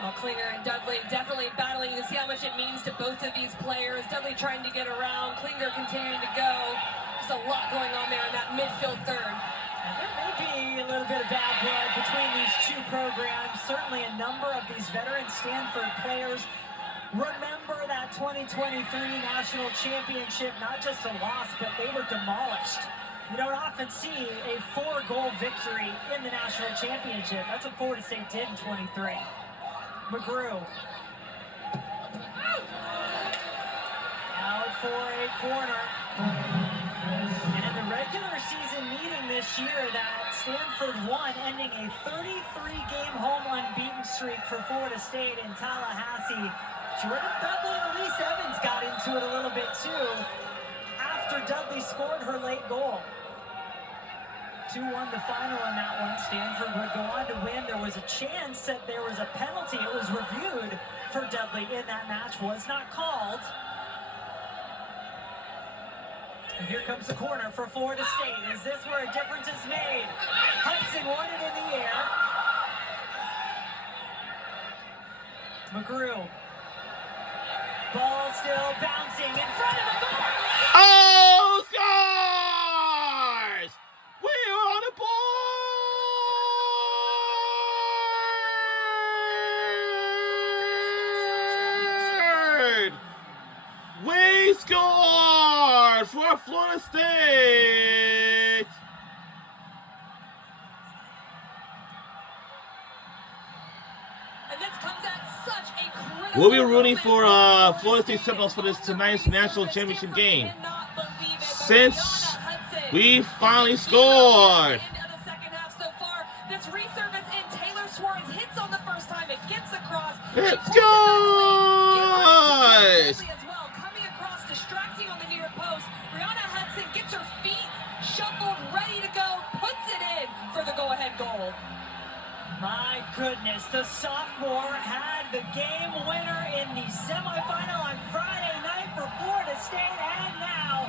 Well, Klinger and Dudley definitely battling. You can see how much it means to both of these players. Dudley trying to get around, Klinger continuing to go. Just a lot going on there in that midfield third. There may be a little bit of bad blood between these two programs. Certainly a number of these veteran Stanford players remember that 2023 national championship, not just a loss, but they were demolished. You don't often see a 4-goal victory in the national championship. That's what Florida State did in 23. McGrew. Now it's for a corner. And in the regular season meeting this year that Stanford won, ending a 33-game home unbeaten streak for Florida State in Tallahassee. Jordan Dudley and Elise Evans got into it a little bit too after Dudley scored her late goal. 2-1 the final in that one. Stanford would go on to win. There was a chance that there was a penalty. It was reviewed for Dudley in that match. Was not called. And here comes the corner for Florida State. Is this where a difference is made? Hudson won it in the air. McGrew. Ball still bouncing in front of the goal. Oh, scores! We're on the board! We scored for Florida State! And this comes at such a critical We'll be rooting for moment. Florida State Seminoles for this tonight's national championship game. Since we finally scored. End of the second half so far. This resurface in Taylor Suarez hits on the first time. It gets across. Let's go! As well, coming across, distracting on the near post. Brianna Hudson gets her feet shuffled, ready to go, puts it in for the go-ahead goal. My goodness, the sophomore had the game winner in the semifinal on Friday night for Florida State, and now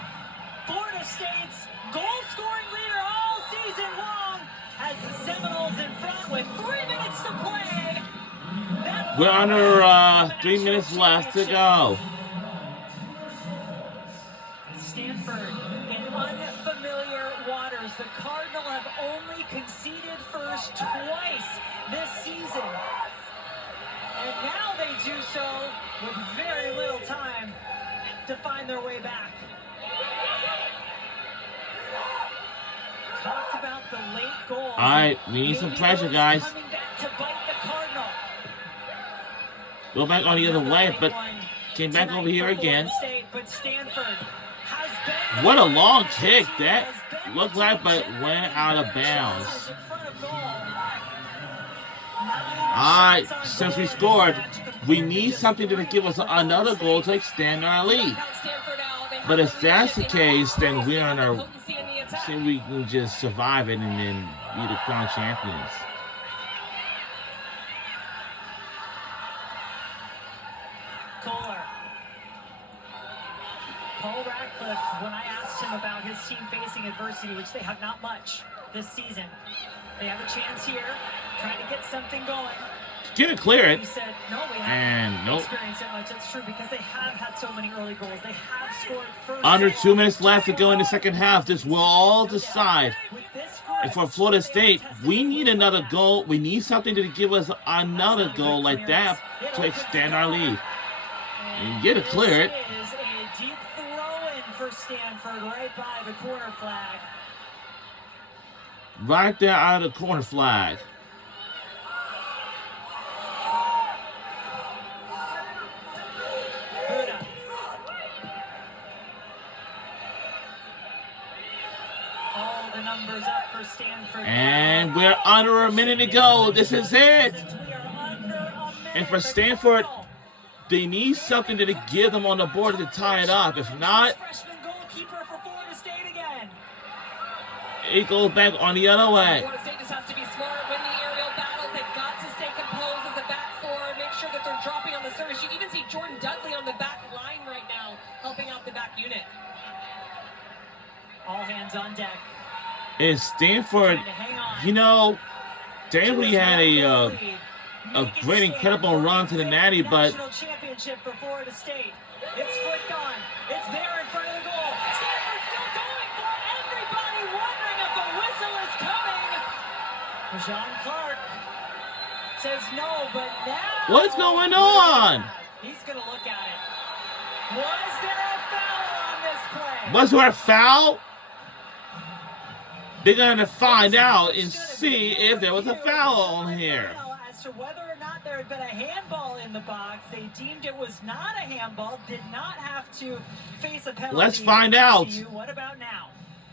Florida State's goal-scoring leader all season long has the Seminoles in front with 3 minutes to play. We're under 3 minutes left to go. Stanford in unfamiliar waters. The Cardinal have only conceded first twice this season. And now they do so with very little time to find their way back. Talked about the late goals. All right, we need some pressure, guys. Coming back to bite the Cardinal. Go back on the other way, but came back over here again. What a long kick. That looked like, but went out of bounds. Alright, since we scored, we need something to give us another goal to extend our lead. But if that's the case, then we're on our... See, we can just survive it and then be the crown champions. Kohler. Paul Radcliffe, when I asked him about his team facing adversity, which they have not much this season, they have a chance here, trying to get something going. Gonna clear it. He said, no, we And haven't nope. experienced it much. That's true because they have had so many early goals. They have scored first. Under 2 minutes left to go in the second half. This will all decide. And for Florida State, we need another goal. We need something to give us another goal like that to extend our lead. And you get to clear it. This is a deep throw-in for Stanford right by the corner flag. Right there out of the corner flag. Buddha. All the numbers up for Stanford. And we're under a minute to go. This is it. We are under a minute And for to Stanford, go. they need something to give them on the board to tie it up. If not, Freshman goalkeeper for Florida State again. it goes back on the other way. Florida State just has to be smart, win the aerial battles. They've got to stay composed as a back four, make sure that they're dropping on the service. You even see Jordan Dudley on the back line right now, helping out the back unit. All hands on deck. And Stanford, Trying to hang on. you know, Stanford had a great, incredible run to the Natty, but National championship for Florida State. It's flicked on. It's there in front of the goal. Stanford still going for it. Everybody wondering if the whistle is coming. Jean Clark says no, but now what's going on? he's gonna look at it. Was there a foul on this play? Was there a foul? They're going to find out and see if there was a foul on here. As to whether or not there had been a handball in the box. They deemed it was not a handball, did not have to face a penalty. Let's find out. What about now?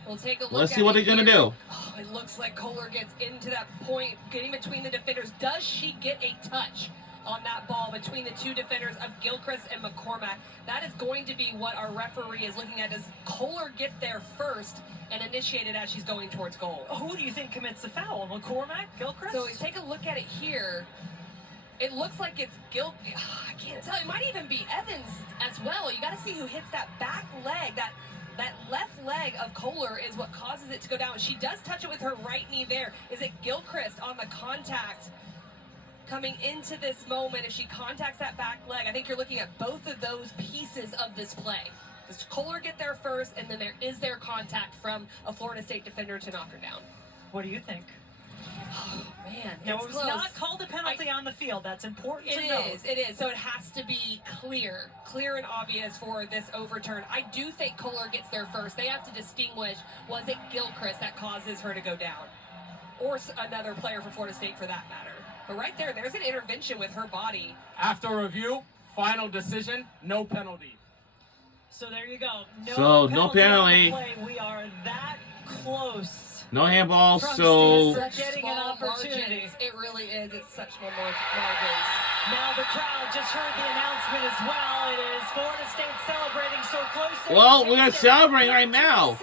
We'll take a look. Let's see what they're going to do. Oh, it looks like Kohler gets into that point, getting between the defenders. Does she get a touch on that ball between the two defenders of Gilchrist and McCormack? That is going to be what our referee is looking at. Does Kohler get there first and initiate it as she's going towards goal? Who do you think commits the foul? McCormack? Gilchrist? So take a look at it here. It looks like it's I can't tell. It might even be Evans as well. You got to see who hits that back leg. That left leg of Kohler is what causes it to go down. She does touch it with her right knee there. Is it Gilchrist on the contact coming into this moment? If she contacts that back leg, I think you're looking at both of those pieces of this play. Does Kohler get there first, and then is there contact from a Florida State defender to knock her down? What do you think? Oh, man. Now, it was close. not called a penalty on the field. That's important to know. It is. So it has to be clear and obvious for this overturn. I do think Kohler gets there first. They have to distinguish, was it Gilchrist that causes her to go down? Or another player for Florida State for that matter. But right there's an intervention with her body. After review, final decision, no penalty. So there you go. No penalty. On the play. We are that close. No handball, From so Stanford getting an opportunity. Margins. It really is. It's such small margins. Now the crowd just heard the announcement as well. It is Florida State celebrating so close. well, we're celebrating right now.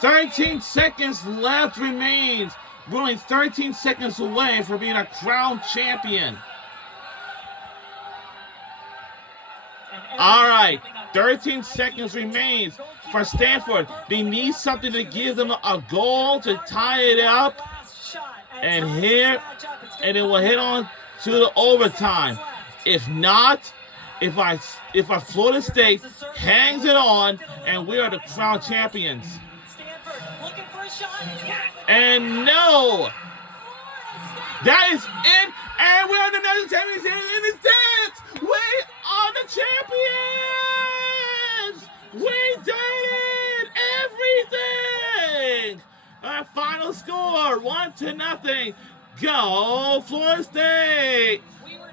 13 seconds left remains. We're only 13 seconds away from being a crown champion. All right, 13 seconds remains for Stanford. They need something to give them a goal to tie it up. And here, and it will hit on to the overtime. If not, if our Florida State hangs it on, and we are the crown champions. And no, that is it. And we are the national champions here in the stands. We are the champions. We did everything. Our final score, 1-0. Go Florida State.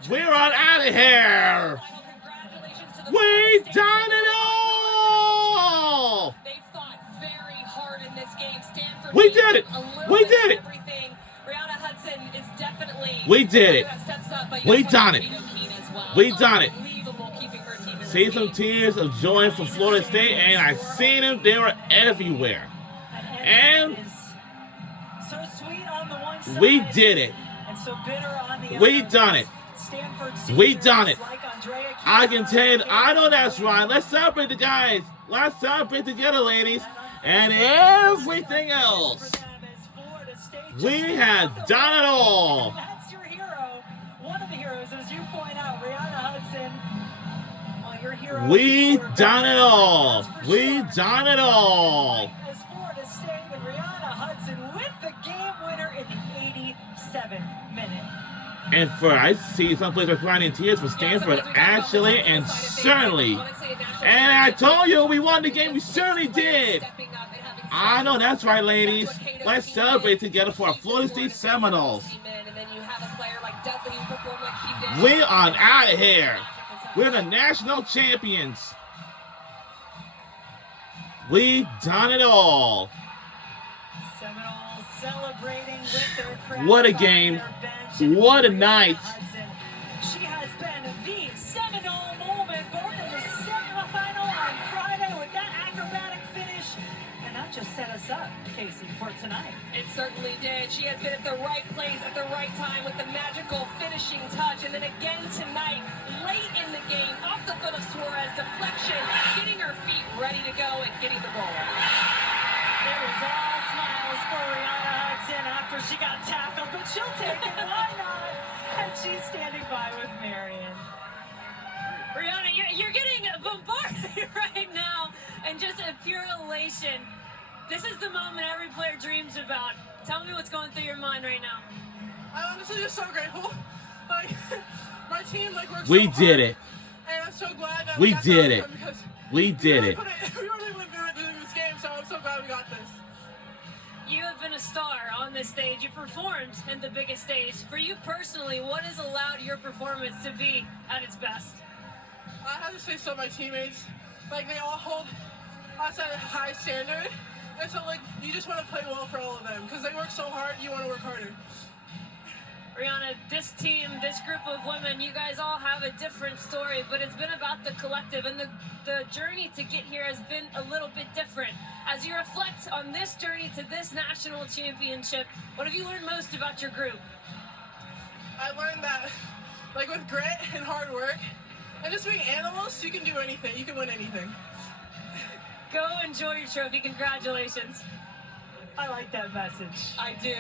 We're on out of here. We done it all. They fought very hard in this game. Stanford. We did it. We did it. Everything. Brianna Hudson is definitely. We did it. We done it. We done it. See some tears of joy from Florida State, and I seen them. They were everywhere. And so sweet on the one side, we did it. And so bitter on the We other. done it. We done it. I can tell you, I know that's right. Let's celebrate the guys. Let's celebrate together, ladies. And everything else. We have done it all. That's your hero. One of the heroes, as you point out, Brianna Hudson. Well, your hero. We done it all. We done it all. As Florida State and Brianna Hudson with the game winner in the 87th minute. And I see some players are crying in tears for Stanford, actually, and certainly. And I told you we won the game. We certainly did. I know that's right, ladies. Let's celebrate together for our Florida State Seminoles. We are out of here. We're the national champions. We done it all. Seminoles celebrating with their crowd. What a game. What a night. She has been the Seminole moment, both in the semifinal on Friday with that acrobatic finish. And that just set us up, Casey, for tonight. It certainly did. She has been at the right place at the right time with the magical finishing touch. And then again tonight, late in the game, off the foot of Suarez, deflection, getting her feet ready to go and getting the goal. It was all smiles for Brianna Hudson after she got tackled, but she'll take it. Why not? And she's standing by with Marion. Brianna, you're getting bombarded right now, and just a pure elation. This is the moment every player dreams about. Tell me what's going through your mind right now. I'm honestly just so grateful. Like, my team worked We so did hard, it. and I'm so glad that We got did that it. outcome because We did it. We really went through this game, so I'm so glad we got this. You have been been a star on this stage. You performed in the biggest stage. For you personally, what has allowed your performance to be at its best? I have to say so my teammates, like they all hold us at a high standard. And so like you just want to play well for all of them because they work so hard, you want to work harder. Rihanna, this team, this group of women, you guys all have a different story, but it's been about the collective, and the journey to get here has been a little bit different. As you reflect on this journey to this national championship, what have you learned most about your group? I learned that, like with grit and hard work, and just being animals, you can do anything. You can win anything. Go enjoy your trophy. Congratulations. I like that message. I do.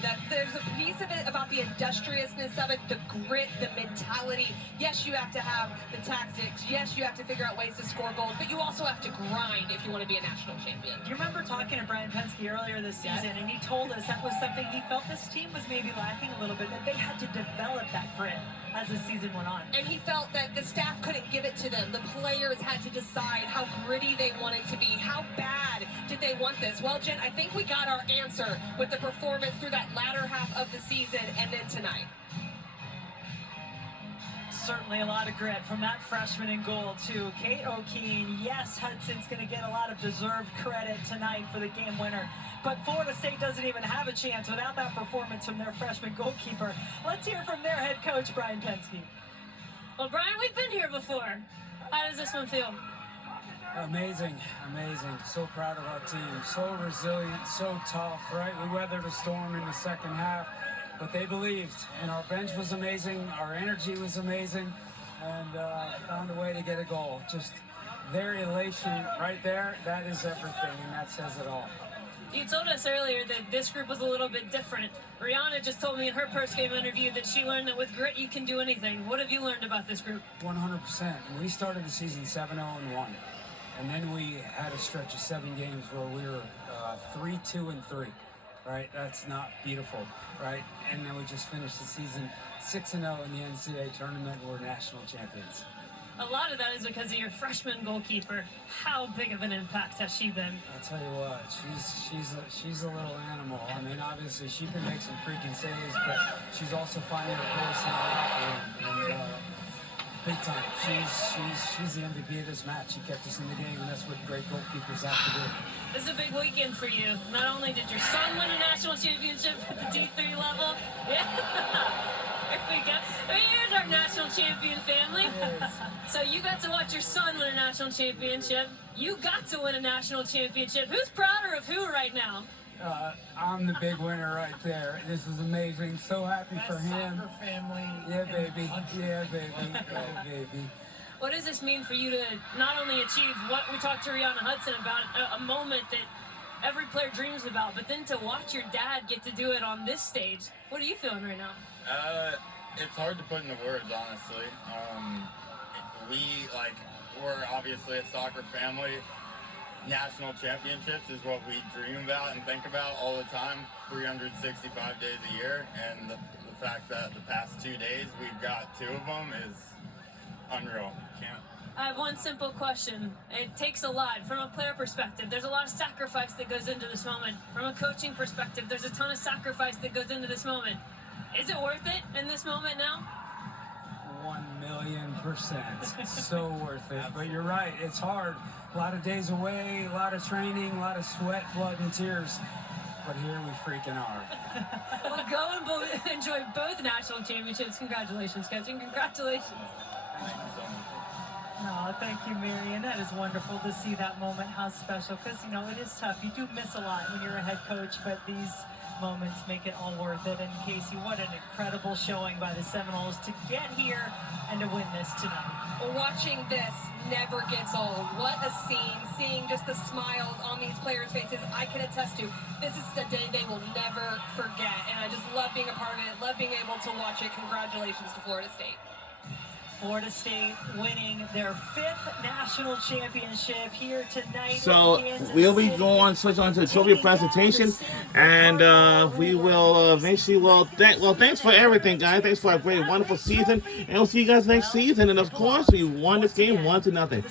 That there's a piece of it about the industriousness of it, the grit, the mentality. Yes, you have to have the tactics. Yes, you have to figure out ways to score goals, but you also have to grind if you want to be a national champion. Do you remember talking to Brian Pensky earlier this season, and he told us that was something he felt this team was maybe lacking a little bit, that they had to develop that grit as the season went on. And he felt that the staff couldn't give it to them. The players had to decide how gritty they wanted to be. How bad did they want this? Well, Jen, I think we got our answer with the performance through that latter half of the season and then tonight. Certainly a lot of grit from that freshman in goal, too. Kate O'Keene. Yes, Hudson's going to get a lot of deserved credit tonight for the game winner. But Florida State doesn't even have a chance without that performance from their freshman goalkeeper. Let's hear from their head coach, Brian Pensky. Well, Brian, we've been here before. How does this one feel? Amazing. So proud of our team. So resilient, so tough, right? We weathered a storm in the second half, but they believed. And our bench was amazing. Our energy was amazing. And found a way to get a goal. Just their elation right there, that is everything, and that says it all. You told us earlier that this group was a little bit different. Rihanna just told me in her post-game interview that she learned that with grit you can do anything. What have you learned about this group? 100%. And we started the season 7-0-1. And then we had a stretch of 7 games where we were 3-2-3, right? That's not beautiful, right? And then we just finished the season 6-0 in the NCAA tournament, and we're national champions. A lot of that is because of your freshman goalkeeper. How big of an impact has she been? I'll tell you what, she's a little animal. I mean, obviously she can make some freaking saves, but she's also finding her voice in the locker room. And big time. She's the MVP of this match. She kept us in the game, and that's what great goalkeepers have to do. This is a big weekend for you. Not only did your son win a national championship at the D3 level, yeah, there we go. Here's our national champion family. Yes. So you got to watch your son win a national championship. You got to win a national championship. Who's prouder of who right now? I'm the big winner right there. This is amazing. So happy for him. Soccer family. Yeah, baby. Yeah, baby. What does this mean for you to not only achieve what we talked to Rihanna Hudson about, a moment that every player dreams about, but then to watch your dad get to do it on this stage? What are you feeling right now? It's hard to put into words, honestly. We're obviously a soccer family. National championships is what we dream about and think about all the time, 365 days a year. And the fact that the past 2 days we've got 2 of them is unreal. I have one simple question. It takes a lot. From a player perspective, there's a lot of sacrifice that goes into this moment. From a coaching perspective, there's a ton of sacrifice that goes into this moment. Is it worth it in this moment now? 1,000,000%. So worth it. But you're right, it's hard. A lot of days away, a lot of training, a lot of sweat, blood, and tears. But here we freaking are. Well, go and enjoy both national championships. Congratulations, coach, and congratulations. No, thank you, Marion. That is wonderful to see that moment. How special, because, you know, it is tough. You do miss a lot when you're a head coach, but these moments make it all worth it. And Casey, what an incredible showing by the Seminoles to get here and to win this tonight. Watching this never gets old. What a scene. Seeing just the smiles on these players' faces, I can attest to. This is a day they will never forget. And I just love being a part of it, love being able to watch it. Congratulations to Florida State. Florida State winning their 5th national championship here tonight. So we'll be switch on to the trophy presentation, and we will eventually. Thanks for everything, guys. Thanks for a great, wonderful season, and we'll see you guys next season. And of course, we won this game 1-0.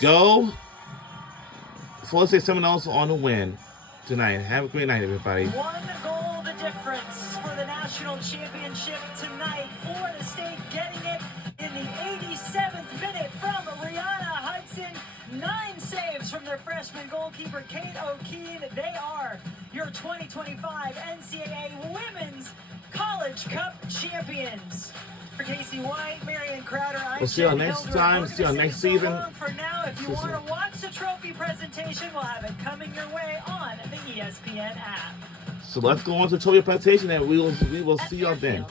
Go Florida State Seminoles on the win. tonight. Have a great night, everybody. One goal the difference for the national championship tonight. Florida State getting it in the 87th minute from Rihanna Hudson. 9 saves from their freshman goalkeeper, Kate O'Keene. They are your 2025 NCAA Women's College Cup champions. For Casey White, Marion Crowder, We'll see you next time. See you next season. For now, if you want to watch the trophy presentation, we'll have it coming your way on the ESPN app. So let's go on to the trophy presentation, and we will see you then.